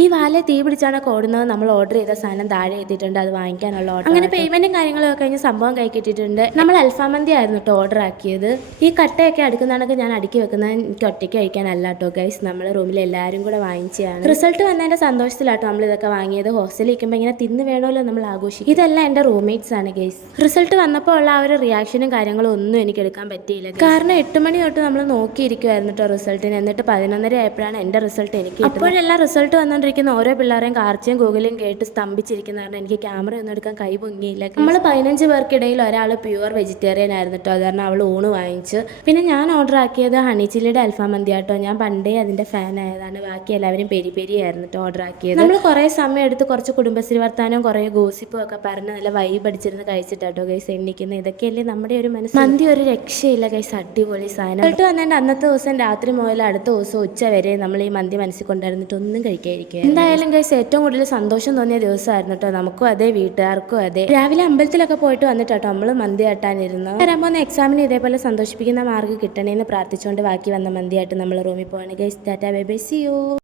ഈ വാലെ തീ പിടിച്ചാണ് ഓടുന്നത്. നമ്മൾ ഓർഡർ ചെയ്ത സാധനം താഴെ എത്തിയിട്ടുണ്ട്. അത് വാങ്ങിക്കാനുള്ള ഓർഡർ. അങ്ങനെ പേയ്മെന്റും കാര്യങ്ങളും ഒക്കെ കഴിഞ്ഞ് സംഭവം കൈ കിട്ടിയിട്ടുണ്ട്. നമ്മൾ അൽഫാമന്തി ആയിരുന്നു കേട്ടോ ഓർഡർ ആക്കിയത്. ഈ കട്ടയൊക്കെ അടുക്കുന്നതാണെങ്കിൽ ഞാൻ അടുക്കി വെക്കുന്നത് എനിക്ക് ഒറ്റയ്ക്ക് കഴിക്കാനല്ല കേട്ടോ ഗൈസ്. നമ്മൾ റൂമിൽ എല്ലാവരും കൂടെ വാങ്ങിച്ചതാണ്. റിസൾട്ട് വന്നതിന്റെ സന്തോഷത്തിലാട്ടോ നമ്മൾ ഇതൊക്കെ വാങ്ങിയത്. ഹോസ്റ്റലിൽ ഇരിക്കുമ്പോൾ ഇങ്ങനെ തിന്ന് വേണമല്ലോ നമ്മൾ ആഘോഷിക്കും. ഇതെല്ലാം എൻ്റെ റൂംമേറ്റ്സ് ആണ് ഗൈസ്. റിസൾട്ട് വന്നപ്പോൾ ഉള്ള ആ ഒരു റിയാക്ഷനും കാര്യങ്ങളും ഒന്നും എനിക്ക് എടുക്കാൻ പറ്റിയില്ല. കാരണം 8 മണി തൊട്ട് നമ്മൾ നോക്കിയിരിക്കുമായിരുന്നു കേട്ടോ റിസൾട്ടിന്. എന്നിട്ട് 11:30 ആയപ്പോഴാണ് എൻ്റെ റിസൾട്ട് എനിക്ക്. അപ്പോഴെല്ലാം റിസൾട്ട് വന്നു ഓരോ പിള്ളേരെയും കാർച്ചയും ഗൂഗിളും കേട്ട് സ്തംഭിച്ചിരിക്കുന്ന കാരണം എനിക്ക് ക്യാമറ ഒന്നും എടുക്കാൻ കൈ പൊങ്ങിയില്ല. നമ്മൾ 15 പേർക്കിടയിൽ ഒരാൾ പ്യുവർ വെജിറ്റേറിയൻ ആയിരുന്നു കേട്ടോ. അത് കാരണം അവൾ ഊണ് വാങ്ങിച്ചു. പിന്നെ ഞാൻ ഓർഡർ ആക്കിയത് ഹണി ചില്ലിയുടെ അൽഫാമന്തി ആട്ടോ. ഞാൻ പണ്ടേ അതിന്റെ ഫാൻ ആയതാണ്. ബാക്കി എല്ലാവരും പെരി പെരി ആയിരുന്നു കേട്ടോ ഓർഡർ ആക്കിയത്. നമ്മൾ കുറേ സമയം എടുത്ത് കുറച്ച് കുടുംബശ്രീ വർത്താനവും കുറേ ഗോസിപ്പും ഒക്കെ പറഞ്ഞ് നല്ല വൈബ് അടിച്ചിരുന്ന് കഴിച്ചിട്ടാട്ടോ ഗൈസ് എണ്ണിക്കുന്നത്. ഇതൊക്കെയല്ലേ നമ്മുടെ ഒരു മനസ്സ്. മന്തി ഒരു രക്ഷയില്ല ഗൈസ്, അടിപൊളി സാധനം. റിസൾട്ട് വന്നതിന്റെ അന്നത്തെ ദിവസം രാത്രി മുതൽ അടുത്ത ദിവസം ഉച്ച വരെ നമ്മൾ ഈ മന്തി മനസ്സിൽ കൊണ്ടായിരുന്നിട്ട് ഒന്നും കഴിക്കാതിരിക്കുക. എന്തായാലും ഗൈസ് ഏറ്റവും കൂടുതൽ സന്തോഷം തോന്നിയ ദിവസമായിരുന്നു കേട്ടോ. നമുക്കും അതെ, വീട്ടുകാർക്കും അതെ. രാവിലെ അമ്പലത്തിലൊക്കെ പോയിട്ട് വന്നിട്ടാട്ടോ നമ്മൾ മന്തി ആട്ടാനിരുന്നു. വരാൻ പോകുന്ന എക്സാമിന് ഇതേപോലെ സന്തോഷിപ്പിക്കുന്ന മാർക്ക് കിട്ടണേന്ന് പ്രാർത്ഥിച്ചുകൊണ്ട് ബാക്കി വന്ന മന്തിയായിട്ട് നമ്മൾ റൂമിൽ പോവാണ് guys. Tata bye bye, see U.